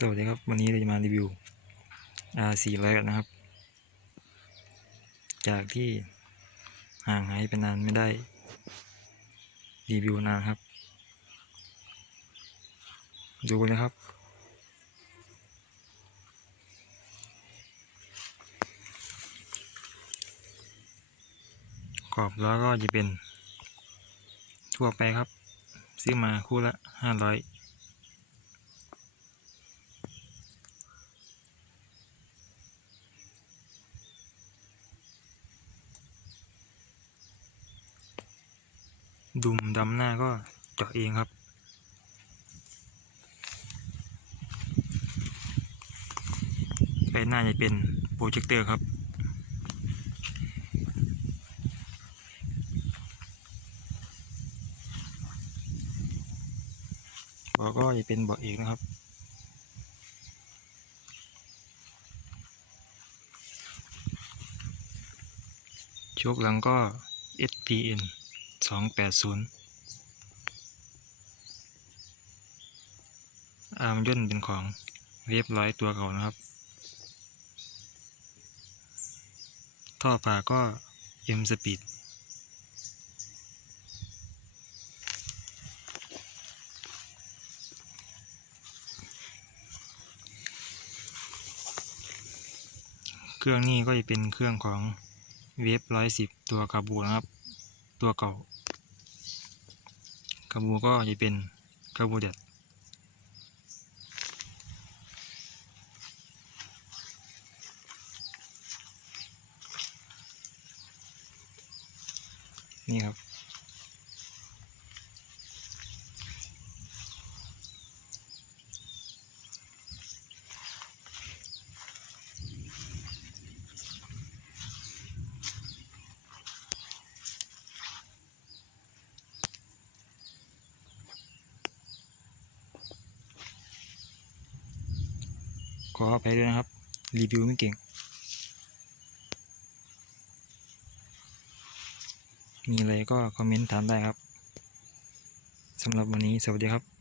สวัสดีครับ วันนี้เราจะมารีวิว R400 กันนะครับ จากที่ห่างหายไปนานไม่ได้ รีวิวนานครับ ดูนะครับ ขอบแล้วก็จะเป็น ทั่วไปครับ ซื้อมาคู่ละห้าร้อย ดุมดำหน้าก็เจาะเองครับไฟหน้าจะเป็นโปรเจคเตอร์ครับ เบาะก็จะเป็นเบาะเอกนะครับโชคหลังก็ SPN สองแปดศูนย์อาร์มย่นเป็นของเรียบร้อยตัวเก่านะครับ ท่อผ่าก็ M Speed เครื่องนี้ก็จะเป็นเครื่องของเวฟร้อยสิบตัวคาบูนะครับ ตัวเก่าคาบูก็จะเป็นคาบูเด็ดนี่ครับ ขออภัยด้วยนะครับ รีวิวไม่เก่ง มีอะไรก็คอมเมนต์ถามได้ครับสำหรับวันนี้สวัสดีครับ